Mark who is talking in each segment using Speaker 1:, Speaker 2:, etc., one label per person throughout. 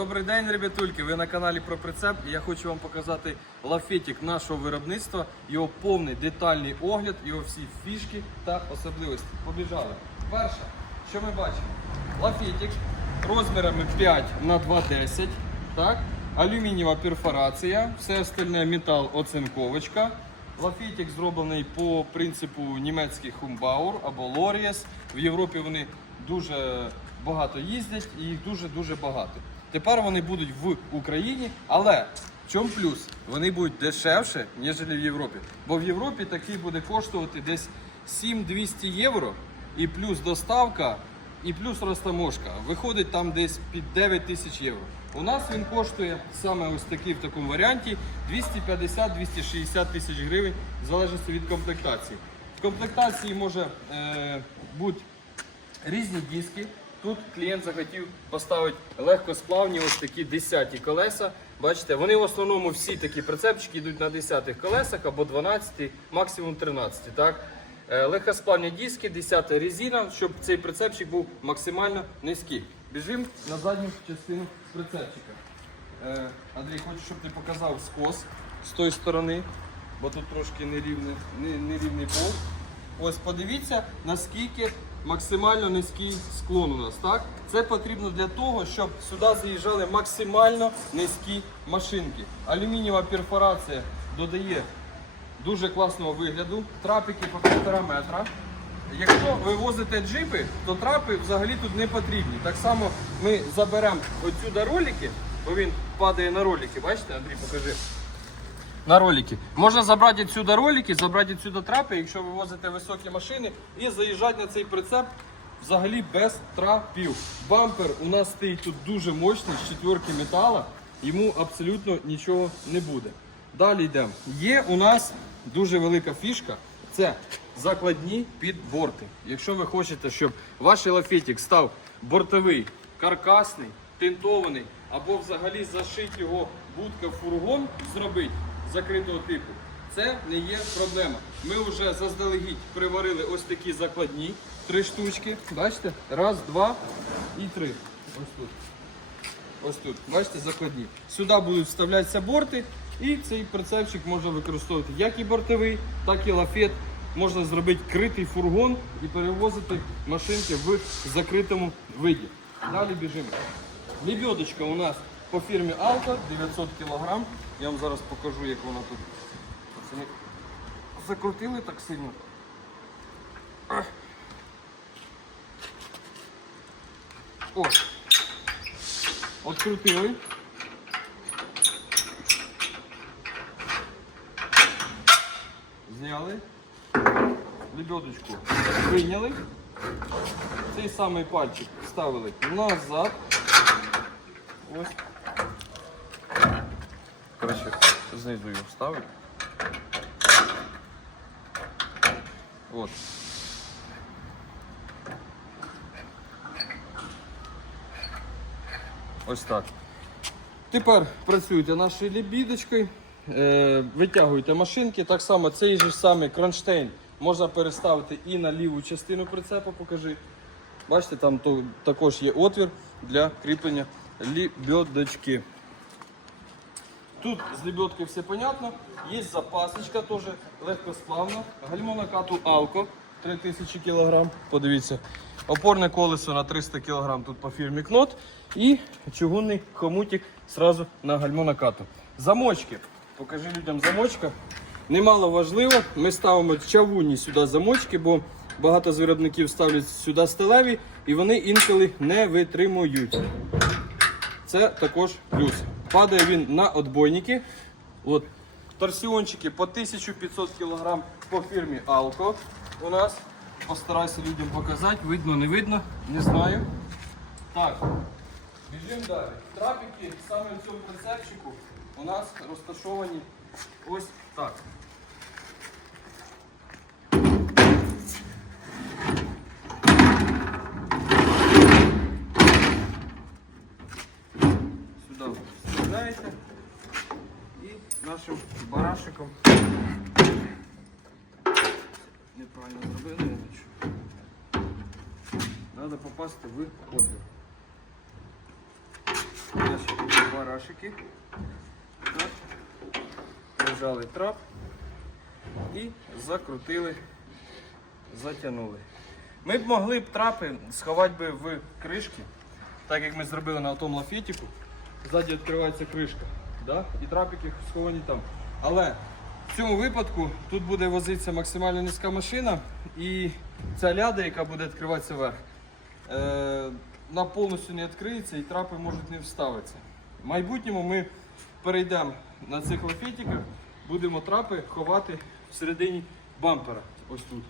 Speaker 1: Добрий день, ребятульки! Ви на каналі про прицеп. Я хочу вам показати лафетик нашого виробництва, його повний детальний огляд, його всі фішки та особливості. Побіжали. Перше, що ми бачимо? Лафетик розмірами 5 на 2,10. Так? Алюмінієва перфорація, все остальне метал оцинковочка. Лафетик зроблений по принципу німецьких Humbauer або Lorias. В Європі вони дуже багато їздять і їх дуже-дуже багато. Тепер вони будуть в Україні, але в чому плюс? Вони будуть дешевше, ніж в Європі. Бо в Європі такий буде коштувати десь 7200 євро і плюс доставка, і плюс розтаможка. Виходить там десь під 9 тисяч євро. У нас він коштує саме ось такий в такому варіанті 250-260 тисяч гривень, в залежності від комплектації. В комплектації може е, бути різні диски. Тут клієнт захотів поставити легкосплавні ось такі 10 колеса. Бачите, вони в основному всі такі прицепчики йдуть на 10 колесах або 12, максимум 13. Так? Е, Легкосплавні диски, 10 резина, щоб цей прицепчик був максимально низький. Біжимо на задню частину прицепчика. Е, Андрій, хочу, щоб ти показав скос з тої сторони, бо тут трошки нерівний, не- нерівний пол. Ось подивіться, наскільки максимально низький склон у нас. Так? Це потрібно для того, щоб сюди заїжджали максимально низькі машинки. Алюмінієва перфорація додає дуже класного вигляду. Трапики по півтора метра. Якщо ви возите джипи, то трапи взагалі тут не потрібні. Так само ми заберемо отсюди ролики, бо він падає на ролики. Бачите, Андрій, покажи на ролики. Можна забрати відсюди ролики, забрати відсюди трапи, якщо ви возите високі машини, і заїжджати на цей прицеп взагалі без трапів. Бампер у нас стоїть тут дуже мощний, з четверки метала, йому абсолютно нічого не буде. Далі йдемо. Є у нас дуже велика фішка. Це закладні під борти. Якщо ви хочете, щоб ваш лафетик став бортовий, каркасний, тинтований, або взагалі зашити його будка-фургон, зробити закритого типу, це не є проблема. Ми вже заздалегідь приварили ось такі закладні, три штучки. Бачите? Раз, два і три. Ось тут. Ось тут, бачите, закладні. Сюди будуть вставлятися борти, і цей прицепчик можна використовувати як і бортовий, так і лафет. Можна зробити критий фургон і перевозити машинки в закритому виді. Далі біжимо. Лебедочка у нас по фірмі Alta 900 кг. Я вам зараз покажу, як вона тут. Пацани закрутили так сильно. О, Открутили. Зняли. Лебедочку вийняли. Цей самий пальчик вставили назад. Ось. Коротше, знизу його вставили. От. Ось так. Тепер працюєте нашою лебідочкою, е, витягуєте машинки. Так само цей же самий кронштейн можна переставити і на ліву частину прицепу, покажи. Бачите, там також є отвір для кріплення лебедочки. Тут з лебедкою все понятно. Є запасочка теж легкосплавна. Гальмонокату Алко 3000 кг. Подивіться. Опорне колесо на 300 кг тут по фірмі Кнот. І чугунний хомутик сразу на гальмонокату. Замочки. Покажи людям замочка. Немало важливо, ми ставимо чавунні сюди замочки, бо багато з виробників ставлять сюди сталеві і вони інколи не витримують. Це також плюс. Падає він на отбойники. От. Торсіончики по 1500 кг по фірмі Алко. у нас. Постараюся людям показати, видно, не видно, не знаю. Так, біжимо далі. Трапики саме в цьому прицепчику у нас розташовані ось так. Ви і нашим барашиком неправильно зробили. Треба попасти в отвір. Я ще кармашики. Прижали трап і закрутили, затягнули. Ми б могли б трапи сховати би в кришки, так як ми зробили на тому лафетіку. Ззаді відкривається кришка. Да? І трапики сховані там. Але в цьому випадку тут буде возитися максимально низька машина і ця ляда, яка буде відкриватися вверх, е, вона повністю не відкриється і трапи можуть не вставитися. В майбутньому ми перейдемо на цих лафетиках, будемо трапи ховати всередині бампера. Ось тут.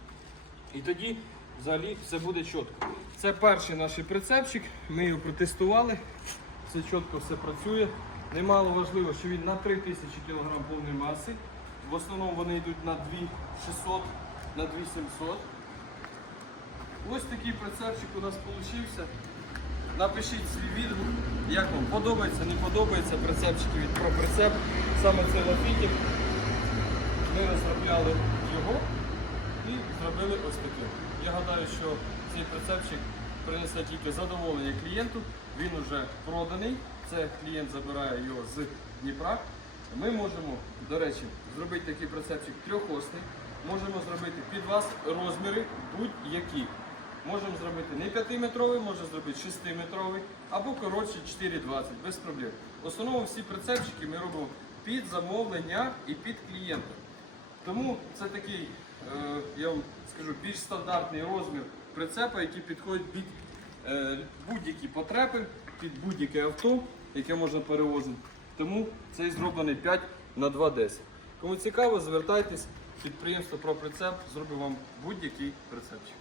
Speaker 1: І тоді взагалі все буде чітко. Це перший наш прицепчик, ми його протестували. Все чітко все працює. Немало важливо, що він на 3000 кг повної маси. В основному вони йдуть на 2600, на 2700. Ось такий прицепчик у нас вийшов. Напишіть свій відгук, як вам подобається, не подобається прицепчики від ProPricep. Саме цей лафітик. Ми розробляли його і зробили ось таке. Я гадаю, що цей прицепчик принесе тільки задоволення клієнту. Він вже проданий. Це клієнт забирає його з Дніпра. Ми можемо, до речі, зробити такий прицепчик трьохосний. Можемо зробити під вас розміри будь-які. Можемо зробити не 5-метровий, можна зробити 6-метровий або коротше 4,20 без проблем. В основному всі прицепчики ми робимо під замовлення і під клієнта. Тому це такий, е, я вам скажу, більш стандартний розмір прицепа, які підходять під е, будь-які потреби, під будь-яке авто, яке можна перевозити. Тому цей зроблений 5 на 2,10. Кому цікаво, звертайтесь, підприємство про прицеп зробить вам будь-який прицепчик.